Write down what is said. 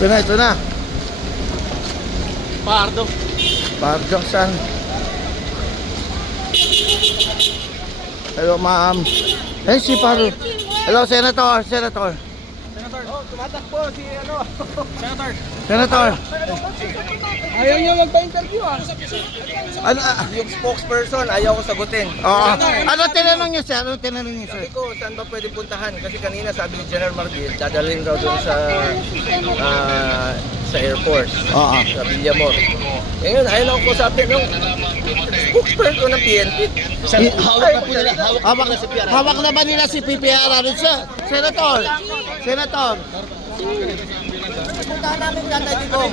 Ito na. Pardo. Pardo San. Hello, ma'am. Si Pardo. Hello, Senator. Senator, tumatakbo si Senator. Ayaw niyo magpa-interview Ano? Yung spokesperson, ayaw ko sagutin. Oo. Ano tinanong niyo, sir? Sabi ko, saan ba pwede puntahan? Kasi kanina sabi ni General Marbil, dadalhin daw doon sa Air Force, Oo. sa Villamor. Ngayon, ayaw ko sabi nung spokesperson ng PNP. Hawak na ba nila si PPR? Senator. Puntahan namin Tatay Digong.